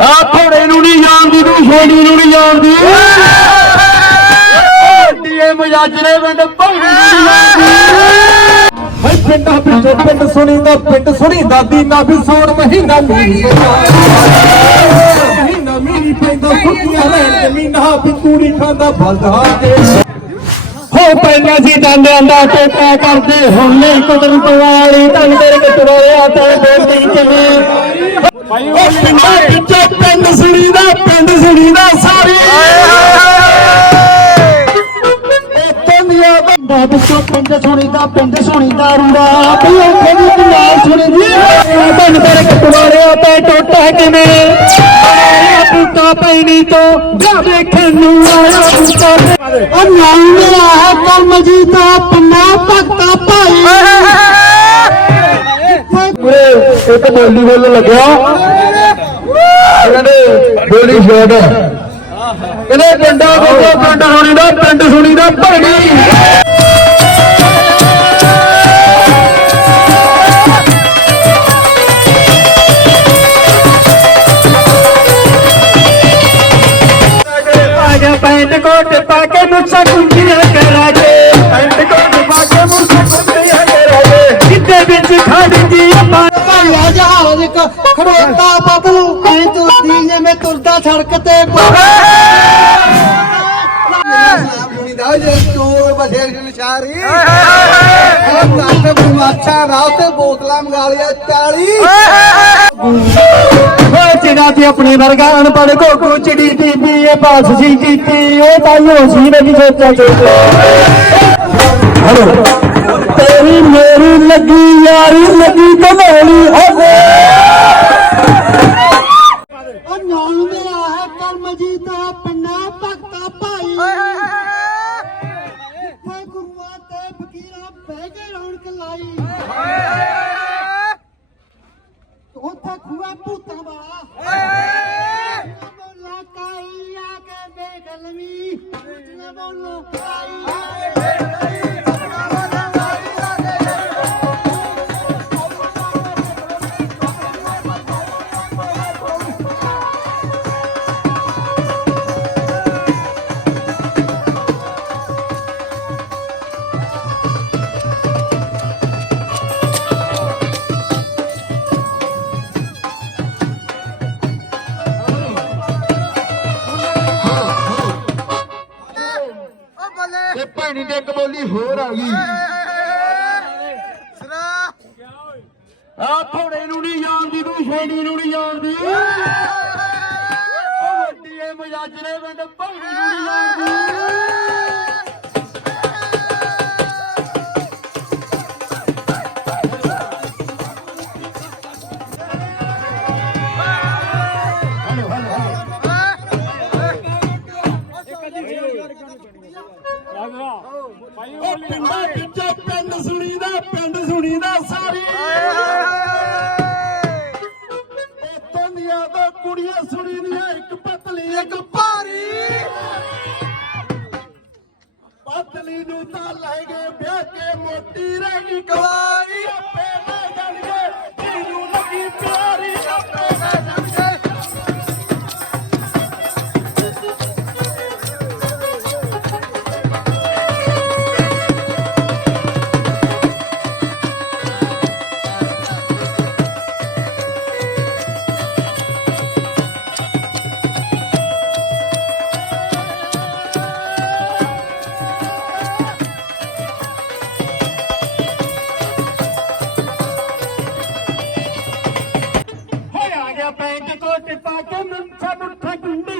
ਆ ਘੋੜੇ ਨੂੰ ਨਹੀਂ ਜਾਣਦੀ ਤੂੰ ਛੋੜੀ ਨੂੰ ਨਹੀਂ ਜਾਣਦੀ। ਡੀਏ ਮਜਾਜਰੇ ਪਿੰਡ ਭੌੜੀ ਨੂੰ ਨਹੀਂ ਜਾਣਦੀ। ਪਿੰਡਾਂ ਵਿੱਚੋਂ ਪਿੰਡ ਸੁਣੀਦਾ ਪਿੰਡ ਸੁਣੀਦਾ ਦੀਨਾ ਵੀ ਸੋਣ ਮਹੀਨਾ ਮੀਂਹ ਮਹੀਨਾ ਮੀਂਹ ਪੈਂਦਾ ਸੁੱਕੀਆਂ ਰਹਿਣ ਜ਼ਮੀਨਾਂ ਵੀ ਤੂੜੀ ਖਾਂਦਾ ਬਲਦਾ ਦੇ ਹੋ ਪੈਂਦਾ ਸੀ ਦੰਦਿਆਂ ਦਾ ਟੋਟਾ ਕਰਦੇ ਹੁਣ ਨਹੀਂ ਕੁਦਰਤ ਵਾਲੀ ਧੰਨ ਉਹ ਪਿੰਡਾਂ ਵਿੱਚੋਂ ਪਿੰਡ ਸੁਣੀਦਾ ਪਿੰਡ ਸੁਣੀਦਾ ਸਾਰੀ। ਦੁਨੀਆ ਦਾ ਵਿੱਚੋਂ ਪਿੰਡ ਸੁਣੀਦਾ ਪਿੰਡ ਸੁਣੀਦਾ ਰੂੜਾ। ਬਈ ਉੱਥੇ ਵੀ ਕਮਾਲ ਸੁਣੀਦੀ ਧੰਨ ਤੇਰੇ ਕਤਵਾਰਿਆ ਤੇ ਟੋਟਾ ਕਿਵੇਂ? ਆਇਆ ਬੂਟਾ ਪੈਣੀ ਤੋਂ। ਜਾ ਵੇਖਣ ਨੂੰ ਆਇਆ ਬੂਟਾ ਉਹ ਨਾਮ ਮੇਰਾ ਹੈ ਕਰਮਜੀਤਾ ਪੰਨਾ ਭਗਤਾ ਇੱਕ ਬੋਲੀ ਵੱਲ ਲੱਗਿਆ। ਕਹਿੰਦੇ ਬੋਲੀ ਸ਼ੋਟ ਕਹਿੰਦੇ ਪਿੰਡਾਂ ਵਿੱਚੋਂ ਪਿੰਡ ਸੁਣੀਦਾ ਪਿੰਡ ਸੁਣੀਦਾ ਭੈਣੀ ਆਜਾ ਕੋਟ ਪਾ ਕੇ ਮੁੱਛਾਂ ਕੁੰਝੀਆਂ ਕਰਾਂਗੇ ਤੇ ਆਪਣੇ ਵਰਗਾ ਅਨਪੜ ਕੋਕੋ ਚਿੜੀ ਟੀਪੀ ਇਹ ਪਾਸ ਸੀ ਕੀਤੀ, ਉਹ ਤਾਈਓ ਸੀ ਨਹੀਂ ਸੋਚਿਆ ਸੋਚਿਆ ਹਲੋ। ਤੇਰੀ ਮੇਰੀ ਲੱਗੀ, ਯਾਰੀ ਲੱਗੀ ਕਮਾਲੀ ਹੋਵੇ। ਕੇ ਭੈਣੀ ਦੇ ਇੱਕ ਬੋਲੀ ਹੋਰ ਆ ਗਈ। ਆ ਘੋੜੇ ਨੂੰ ਨਹੀਂ ਜਾਣਦੀ ਤੂੰ ਛੇੜੀ ਨੂੰ ਨਹੀਂ ਜਾਣਦੀ। ਉਹ ਵੱਡੀ ਏ ਮਜਾਜਰੇ ਪਿੰਡ ਭੌੜੀ ਨੂੰ ਨਹੀਂ ਜਾਣਦੀ।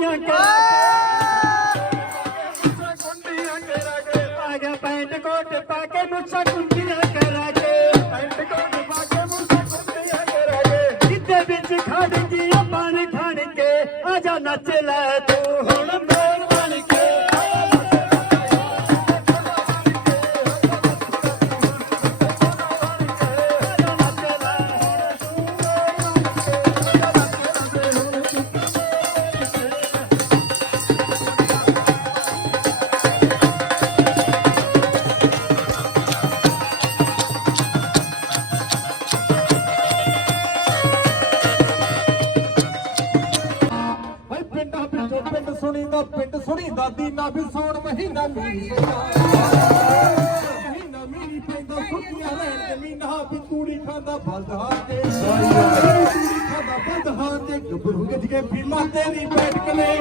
ഞാൻ ਦਾਦੀ ਨਾ ਵੀ ਸੌਣ ਮਹੀਨਾ ਮੀਂਹ ਮਹੀਨਾ ਮੀਂਹ ਪੈਂਦਾ, ਸੁੱਕੀਆਂ ਰਹਿਣ ਜ਼ਮੀਨਾਂ ਵੀ ਤੂੜੀ ਖਾਂਦਾ ਬੰਦਾ ਤੇ। ਤੂੜੀ ਖਾਂਦਾ ਬੰਦਾ ਤੇ। ਗੱਭਰੂ ਗੱਜ ਕੇ ਫਿਰਲਾ ਤੇਰੀ ਬੈਠਕ ਨੇ।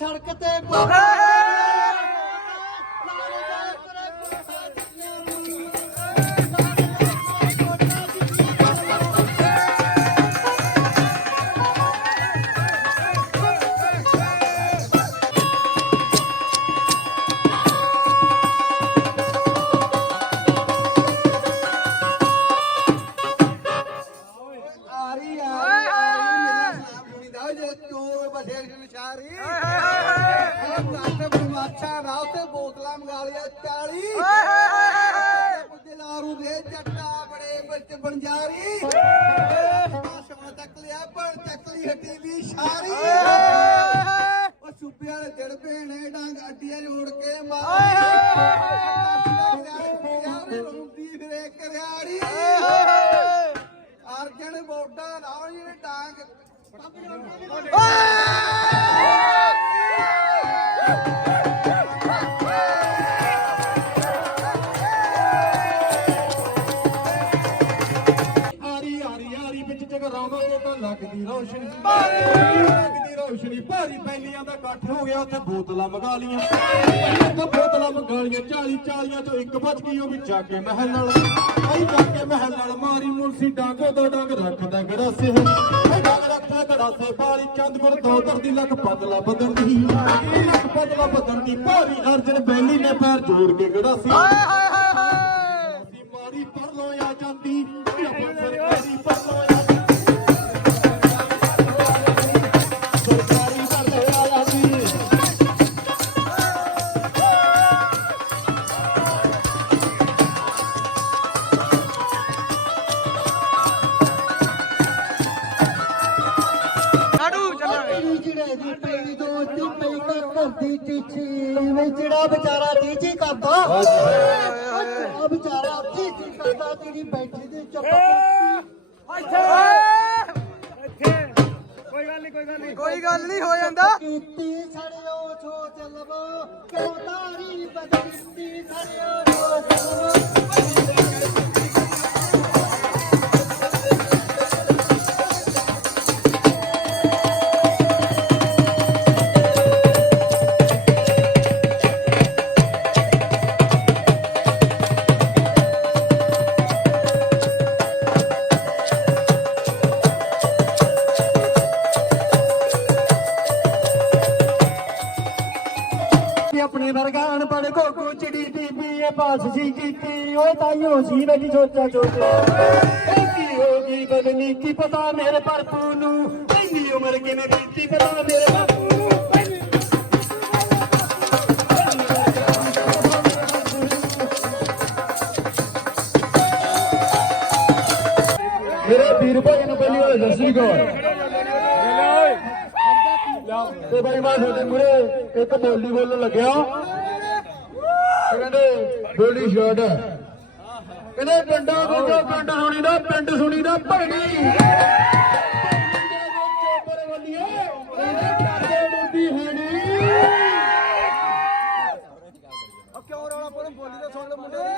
ਸੜਕ ਤੇ ਆਰੀ ਬਣਜਾਰੀ ਸੋਨਾ ਚੱਕ ਲਿਆ ਪਰ ਚੱਕਲੀ ਹੱਟੀ ਵੀ ਸ਼ਾਰੀ। ਉਹ ਸੂਬੇ ਵਾਲੇ ਦਿੜ ਭੇਣੇ ਡਾਂਗ ਅੱਡੀਆਂ ਜੋੜ ਕੇ ਮਾਰ ਉੱਥੇ ਬੋਤਲਾਂ ਮੰਗਾ ਲੀਆਂ ਇੱਕ ਬੋਤਲਾਂ ਮੰਗਾ ਲੀਆਂ 40 40 ਚੋਂ ਇੱਕ ਬਚ ਗਈ, ਉਹ ਵੀ ਜਾ ਕੇ ਮਹਿਲ ਨਾਲ। ਆਈ ਜਾ ਕੇ ਮਹਿਲ ਨਾਲ ਮਾਰੀ ਮੁਰਸੀ ਡਾਂਗੋ ਦੋ ਡਾਂਗ ਰੱਖਦਾ ਗੜਾਸੇ ਇਹ ਡਾਂਗ ਰੱਖਦਾ ਗੜਾਸੇ ਬਾਲੀ ਚੰਦਗੁਰ ਦੋ ਦਰਦੀ ਲੱਖ ਬਦਲਾ ਬਦਨ ਦੀ ਲੱਖ ਬਦਲਾ ਬਦਨ ਦੀ ਭਾਰੀ ਅਰਜਨ ਬੈਲੀ ਨੇ ਪੈਰ ਜੋੜ ਕੇ ਗੜਾਸੇ ਕੋਈ ਗੱਲ ਨਹੀਂ ਹੋ ਜਾਂਦਾ। ਕੀਤੀ ਸੜਿਓ ਸੋਚ ਲਵੋ ਕਿਉਂ ਤਾਰੀ ਬਦਲਤੀ ਸੜਿਓ ਸੋਚ ਲਵੋ ਅਨਪੜ ਕੋਕੂ ਚਿੜੀ ਬੀਬੀ ਇਹ ਪਾਸ ਸੀ ਕੀਤੀ। ਓਏ ਤਾਈਓ ਸੀ ਬੈਠੀ ਸੋਚਾ ਇਹ ਕੀ ਹੋ ਗਈ ਬਦਨੀ ਕੀ ਪਤਾ ਮੇਰੇ ਪਰਪੂ ਨੂੰ। ਇੰਨੀ ਉਮਰ ਕਿਵੇਂ ਬੀਤੀ ਪਤਾ ਮੇਰੇ ਬਾਪੂ ਨੂੰ। ਮੇਰੇ ਵੀਰ ਭਾਈ ਨੂੰ ਪਹਿਲੀ ਵਾਰ ਸਤਿ ਸ੍ਰੀ ਅਕਾਲ। ਤੇ ਬਾਈ ਮੈਂ ਤੁਹਾਡੇ ਮੂਰੇ ਇੱਕ ਬੋਲੀ ਬੋਲਣ ਲੱਗਿਆ। ਬੋਲੀ ਸ਼ਾਟ ਕਹਿੰਦੇ ਪਿੰਡਾਂ ਵਿੱਚੋਂ ਪਿੰਡ ਸੁਣੀ ਦਾ, ਪਿੰਡ ਸੁਣੀ ਦਾ ਭੈਣੀ। ਕਿਉਂ ਰੌਲਾ ਪਾਉਣਾ ਬੋਲੀ ਤਾਂ ਸੁਣ ਲੈ ਮੁੰਡੇ।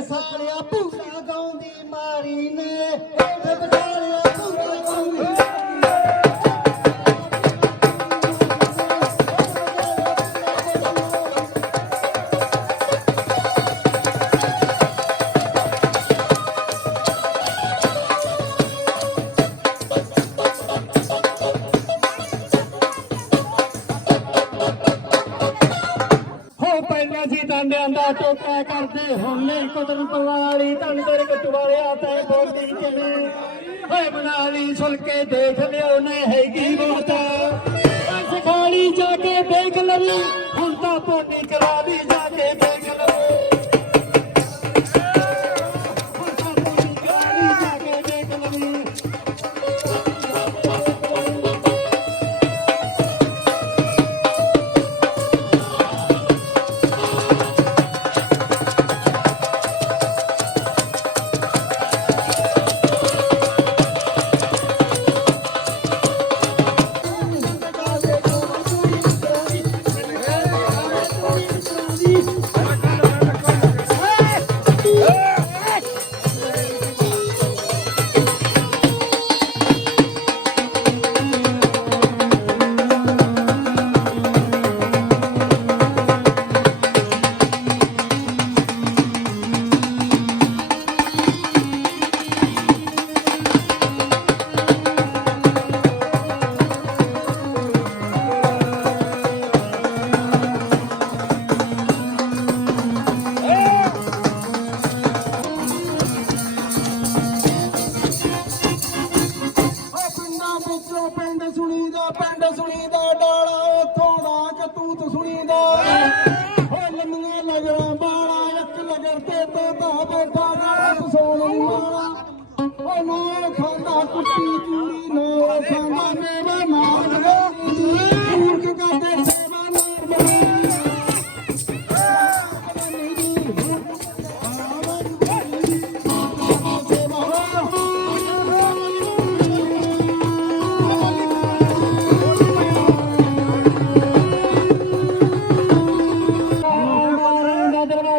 ਹੇਠ ਬਸਕਲਿਆ দেখে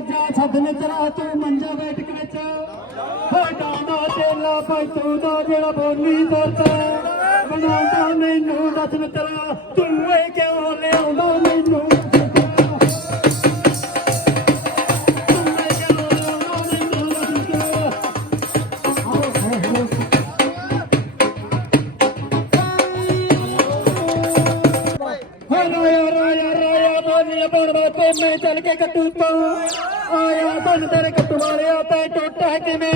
ਮਾਰਨ ਦਾ ਦਰਵਾਜ਼ਾ ਤੂੰ ਮੰਜਾ ਬੈਠ ਕੇ ਵਿੱਚ ਹੋਟਾ ਤੇਲਾ ਪੈਤੂ ਦਾ ਜਿਹੜਾ ਬੋਲੀ ਕਰਦਾ ਬਣਾਉਂਦਾ ਮੈਨੂੰ ਨਚਨ ਤੇਰਾ ਤੂੰ ਏ ਕਿਉਂ ਲਿਆਉਂਦਾ ਮੈਨੂੰ? ਬੋਲੀ ਬਣ ਮੈਂ ਚੱਲ ਕੇ ਕੱਟੂ ਤੋਂ ਆਇਆ ਬਨ ਤੇਰੇ ਕੱਟੂ ਵਾਲਿਆ, ਤੇ ਟੁੱਟਾ ਕਿਵੇਂ?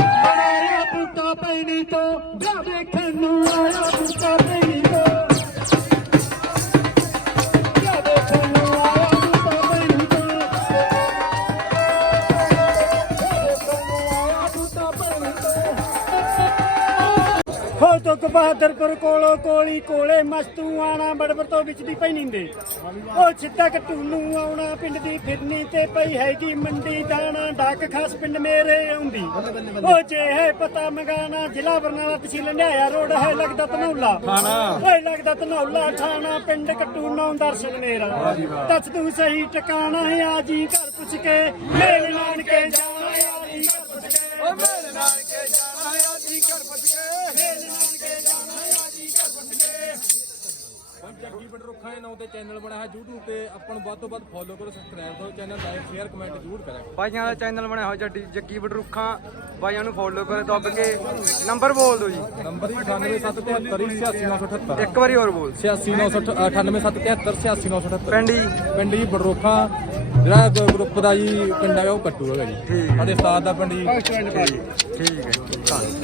ਬਣਾਇਆ ਬੂਟਾ ਪੈਣੀ ਤੋਂ, ਜਾ ਦੇਖਣ ਤੁਕ ਬਹਾਦਰਪੁਰ ਕੋਲੋਂ ਕੋਲੀ ਕੋਲੇ ਮਸਤੂ ਆਣਾ ਬੜਬਰ ਤੋਂ ਵਿੱਚ ਦੀ ਪਈ ਨੀਂਦੇ। ਉਹ ਸਿੱਧਾ ਕਟੂ ਨੂੰ ਆਉਣਾ ਪਿੰਡ ਦੀ ਫਿਰਨੀ ਤੇ ਪਈ ਹੈਗੀ ਮੰਡੀ ਦਾਣਾ ਡਾਕ ਖਾਸ ਪਿੰਡ ਮੇਰੇ ਆਉਂਦੀ। ਉਹ ਜੇ ਹੈ ਪਤਾ ਮੰਗਾਣਾ ਜ਼ਿਲ੍ਹਾ ਬਰਨਾਲਾ ਤਹਿਸੀਲ ਨਿਆਇਆ ਰੋਡ ਹੈ ਲੱਗਦਾ ਥਾਣਾ। ਓਏ ਲੱਗਦਾ ਧਨੌਲਾ ਥਾਣਾ ਪਿੰਡ ਕਟੂ ਨੌ ਦਰਸ਼ਨ ਮੇਰਾ ਦੱਸ ਤੂੰ ਸਹੀ ਟਿਕਾਣਾ ਹੈ ਆਜੀ ਘਰ ਪੁੱਛ ਕੇ ਮੇਰੇ ਨਾਨਕੇ ਜਾਣਾ। ਜੱਗੀ ਬਡਰੁੱਖਾਂ ਦੇ ਨਾਂ ਤੇ ਚੈਨਲ ਬਣਿਆ ਹੈ YouTube ਤੇ। ਆਪਾਂ ਨੂੰ ਵੱਧ ਤੋਂ ਵੱਧ ਫੋਲੋ ਕਰੋ ਸਬਸਕ੍ਰਾਈਬ ਕਰੋ ਚੈਨਲ ਲਾਈਕ ਸ਼ੇਅਰ ਕਮੈਂਟ ਜ਼ਰੂਰ ਕਰਿਆ ਕਰੋ। ਬਾਈਆਂ ਦਾ ਚੈਨਲ ਬਣਿਆ ਹੋਇਆ ਜੱਡੀ ਜੱਗੀ ਬਡਰੁੱਖਾਂ ਬਾਈਆਂ ਨੂੰ ਫੋਲੋ ਕਰੋ ਦੱਬ ਕੇ। ਨੰਬਰ ਬੋਲ ਦਿਓ ਜੀ। ਨੰਬਰ ਹੀ 9877386978 ਇੱਕ ਵਾਰੀ ਹੋਰ ਬੋਲ 86978 ਪਿੰਡ ਜੀ। ਪਿੰਡ ਜੀ ਬਡਰੁੱਖਾਂ ਜਿਹੜਾ ਗਰੁੱਪ ਦਾ ਜੀ ਪਿੰਡ ਹੈਗਾ ਉਹ ਕੱਟੂ ਹੈਗਾ ਜੀ। ਸਾਡੇ ਉਸਤਾਦ ਦਾ ਪਿੰਡ ਜੀ। ਠੀਕ ਹੈ। ਧੰਨਵਾਦ।